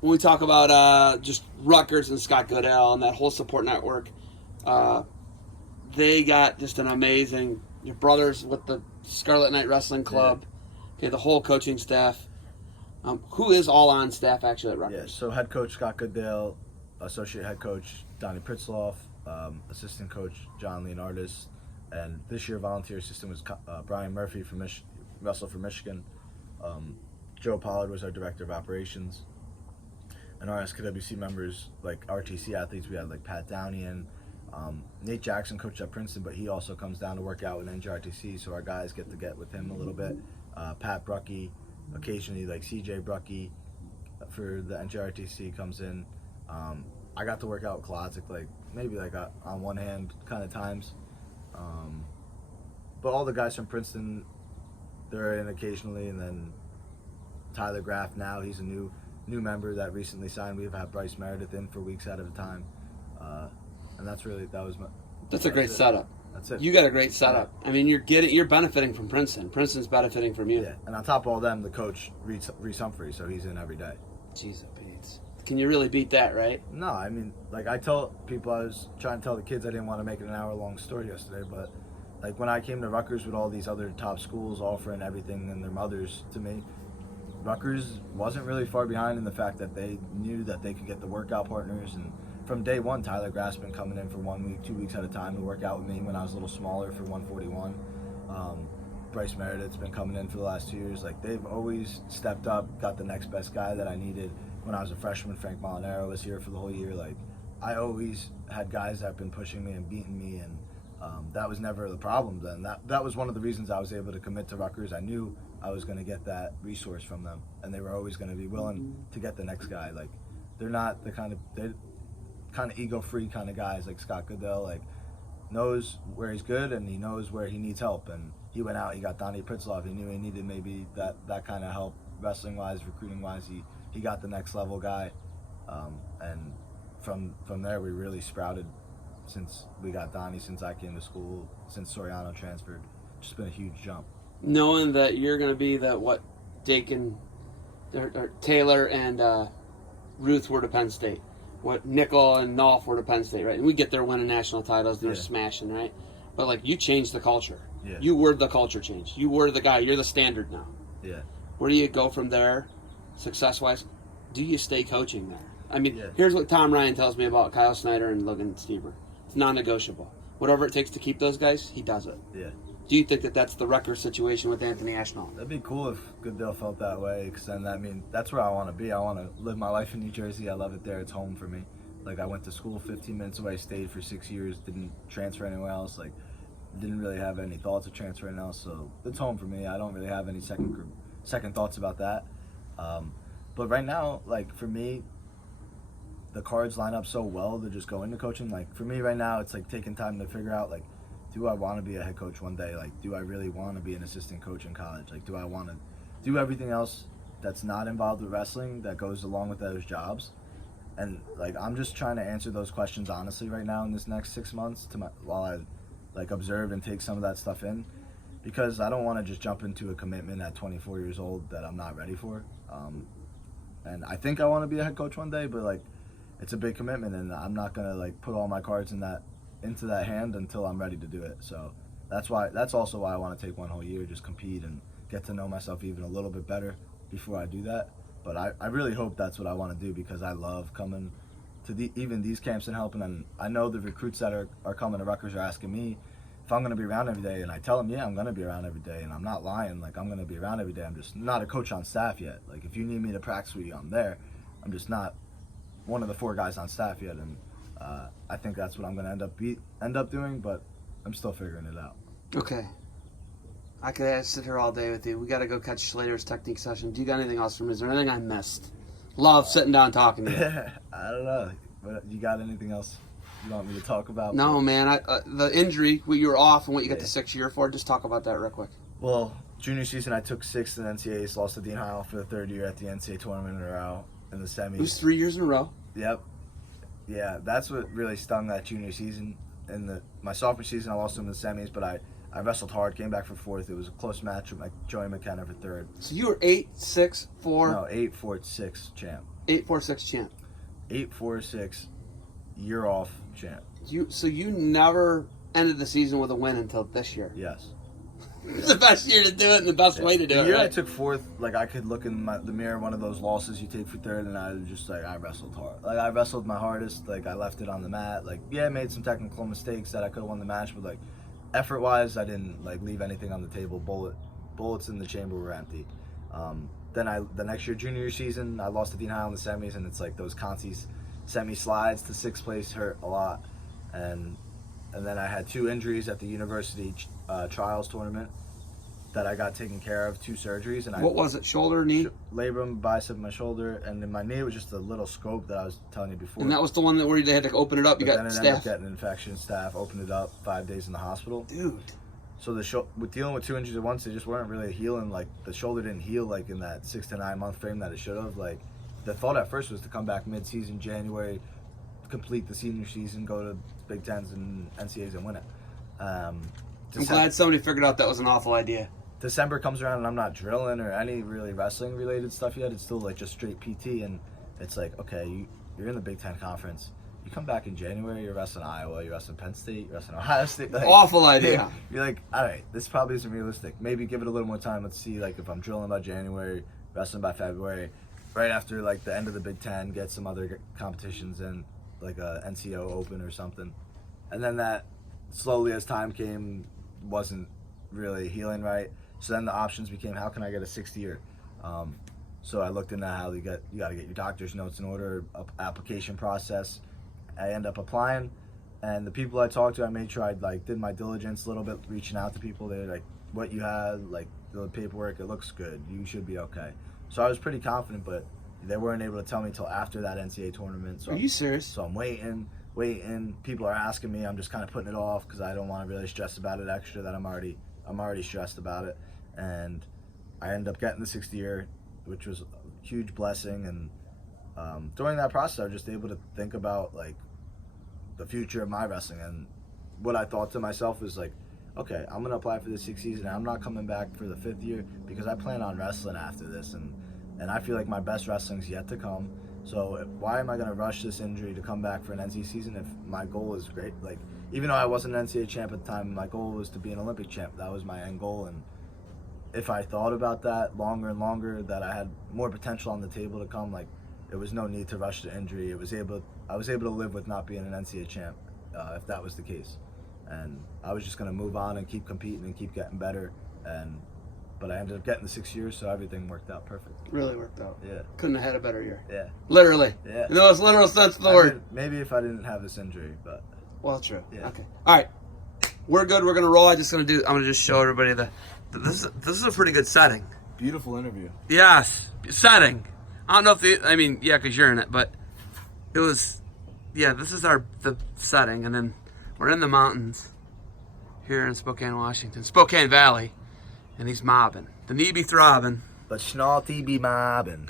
when we talk about just Rutgers and Scott Goodell and that whole support network, they got just an amazing. Your brothers with the Scarlet Knight Wrestling Club, okay, the whole coaching staff. Who is all on staff actually at Rutgers? Yeah, so head coach Scott Goodale, associate head coach Donnie Pritzloff, assistant coach John Leonardis, and this year volunteer assistant was Brian Murphy from wrestled for Michigan. Joe Pollard was our director of operations. And our SKWC members, like RTC athletes, we had like Pat Downey and Nate Jackson coached at Princeton, but he also comes down to work out with NJRTC, so our guys get to get with him a little bit. Pat Brucky, occasionally like CJ Brucky for the NJRTC comes in. I got to work out with Klodzik like maybe like on one hand kind of times. But all the guys from Princeton, they're in occasionally, and then Tyler Graff now, he's a new member that recently signed. We've had Bryce Meredith in for weeks at a time. And that's a great setup. That's it. You got a great setup. I mean, you're benefiting from Princeton. Princeton's benefiting from you. Yeah, and on top of all them, the coach Reese Humphrey, so he's in every day. Jeez, Pete. Can you really beat that, right? No, I mean, like I tell people, I was trying to tell the kids I didn't want to make it an hour-long story yesterday, but like when I came to Rutgers with all these other top schools offering everything and their mothers to me, Rutgers wasn't really far behind in the fact that they knew that they could get the workout partners. And from day one, Tyler Graff's been coming in for 1 week, 2 weeks at a time to work out with me when I was a little smaller for 141. Bryce Meredith's been coming in for the last 2 years. Like, they've always stepped up, got the next best guy that I needed. When I was a freshman, Frank Molinaro was here for the whole year. Like, I always had guys that have been pushing me and beating me, and that was never the problem then. That was one of the reasons I was able to commit to Rutgers. I knew I was going to get that resource from them, and they were always going to be willing to get the next guy. Like, they're not the kind of ego-free kind of guys like Scott Goodell. Like, knows where he's good and he knows where he needs help. And he went out, he got Donnie Pritzloff. He knew he needed maybe that kind of help, wrestling-wise, recruiting-wise. He got the next level guy, and from there we really sprouted since we got Donnie, since I came to school, since Soriano transferred. Just been a huge jump. Knowing that you're going to be Dakin, or Taylor and Ruth were to Penn State, what Nickel and Knopf were to Penn State, right? And we get there winning national titles, they're smashing, right? But like, you changed the culture. Yeah. You were the culture change. You were the guy. You're the standard now. Yeah. Where do you go from there, success-wise? Do you stay coaching there? I mean, Yeah. Here's what Tom Ryan tells me about Kyle Snyder and Logan Stever. It's non-negotiable. Whatever it takes to keep those guys, he does it. Yeah. Do you think that that's the Rutgers situation with Anthony Ashnault? That'd be cool if Goodell felt that way, because then, I mean, that's where I want to be. I want to live my life in New Jersey. I love it there. It's home for me. Like, I went to school 15 minutes away, stayed for 6 years, didn't transfer anywhere else. Like, didn't really have any thoughts of transferring else, so it's home for me. I don't really have any second thoughts about that. But right now, like, for me, the cards line up so well to just go into coaching. Like, for me right now, it's like taking time to figure out, like, do I want to be a head coach one day? Like, do I really want to be an assistant coach in college? Like, do I want to do everything else that's not involved with wrestling that goes along with those jobs? And like, I'm just trying to answer those questions honestly right now in this next 6 months while I like observe and take some of that stuff in, because I don't want to just jump into a commitment at 24 years old that I'm not ready for. And I think I want to be a head coach one day, but like, it's a big commitment, and I'm not gonna like put all my cards into that hand until I'm ready to do it. So that's also why I want to take one whole year, just compete and get to know myself even a little bit better before I do that. But I really hope that's what I want to do, because I love coming to even these camps and helping. And I know the recruits that are coming to Rutgers are asking me if I'm going to be around every day. And I tell them, yeah, I'm going to be around every day. And I'm not lying. Like, I'm going to be around every day. I'm just not a coach on staff yet. Like, if you need me to practice with you, I'm there. I'm just not one of the 4 guys on staff yet. And I think that's what I'm going to end up doing, but I'm still figuring it out. Okay. I could sit here all day with you. We got to go catch Schlater's technique session. Do you got anything else from me? Is there anything I missed? Love sitting down talking to you. I don't know. But you got anything else you want me to talk about? No, man. The injury, you were off and what you got the 6th year for, just talk about that real quick. Well, junior season, I took 6th in NCAAs, lost to Dean Heil for the 3rd year at the NCAA tournament in a row in the semis. It was 3 years in a row. Yep. Yeah, that's what really stung that junior season. In my sophomore season, I lost to him in the semis, but I wrestled hard, came back for 4th. It was a close match with Joey McKenna for 3rd. So you were 8-6-4. No, 8-4-6 champ. 8-4-6 champ. 8-4-6 year off champ. So you never ended the season with a win until this year. Yes. It's the best year to do it and the best way to do the it. year I Right? took fourth, like I could look in the mirror, one of those losses you take for third, and I was just like, I wrestled hard. Like I wrestled my hardest. Like I left it on the mat. Like I made some technical mistakes that I could have won the match, but like effort wise, I didn't like leave anything on the table. Bullets in the chamber were empty. Then the next year, junior year season, I lost to Dean High in the semis, and it's like those Conti's semi slides to sixth place hurt a lot, and then I had 2 injuries at the university trials tournament that I got taken care of, 2 surgeries. And What was it? Shoulder, knee? Labrum, bicep, my shoulder, and then my knee was just a little scope that I was telling you before. And that was the one where they had to open it up. You but got then it ended up staph. getting an infection, staph, opened it up, 5 days in the hospital. Dude. So with dealing with 2 injuries at once, they just weren't really healing. Like the shoulder didn't heal like in that 6 to 9 month frame that it should have. Like the thought at first was to come back mid-season, January, complete the senior season, go to Big Tens and NCAAs and win it. I'm glad somebody figured out that was an awful idea. December comes around and I'm not drilling or any really wrestling related stuff yet. It's still like just straight PT, and it's like, okay, you're in the Big Ten conference. You come back in January, you're wrestling Iowa, you're wrestling Penn State, you're wrestling Ohio State. Like, Awful idea. You're like, all right, this probably isn't realistic. Maybe give it a little more time. Let's see, like if I'm drilling by January, wrestling by February, right after like the end of the Big Ten, get some other competitions in, like a NCO Open or something. And then that slowly as time came wasn't really healing right. So then the options became, how can I get a 6th year? So I looked into how you got to get your doctor's notes in order, application process. I end up applying, and the people I talked to, I made sure I did my diligence a little bit, reaching out to people. They're like, what you had, like the paperwork, it looks good. You should be okay. So I was pretty confident, but they weren't able to tell me until after that NCAA tournament. So Are you serious? So I'm waiting. People are asking me. I'm just kind of putting it off because I don't want to really stress about it extra. That I'm already stressed about it, and I ended up getting the 6th year, which was a huge blessing. And during that process, I was just able to think about like the future of my wrestling, and what I thought to myself was like, okay, I'm gonna apply for the 6th season. I'm not coming back for the 5th year because I plan on wrestling after this, and I feel like my best wrestling's yet to come. So why am I gonna rush this injury to come back for an NCAA season if my goal is great? Like, even though I wasn't an NCAA champ at the time, my goal was to be an Olympic champ. That was my end goal, and if I thought about that longer and longer, that I had more potential on the table to come, like there was no need to rush the injury. I was able to live with not being an NCAA champ if that was the case, and I was just gonna move on and keep competing and keep getting better. But I ended up getting the 6 years, so everything worked out perfect. Really worked out. Yeah. Couldn't have had a better year. Yeah. Literally. Yeah. In the most literal sense of the word. Maybe if I didn't have this injury, but. Well, true. Yeah. Okay. All right. We're good. We're gonna roll. I'm gonna just show everybody this is a pretty good setting. Beautiful interview. Yes, setting. I don't know if because you're in it, but it was, this is the setting, and then we're in the mountains here in Spokane, Washington, Spokane Valley, and he's mobbing. The knee be throbbing. But Ashnault be mobbing.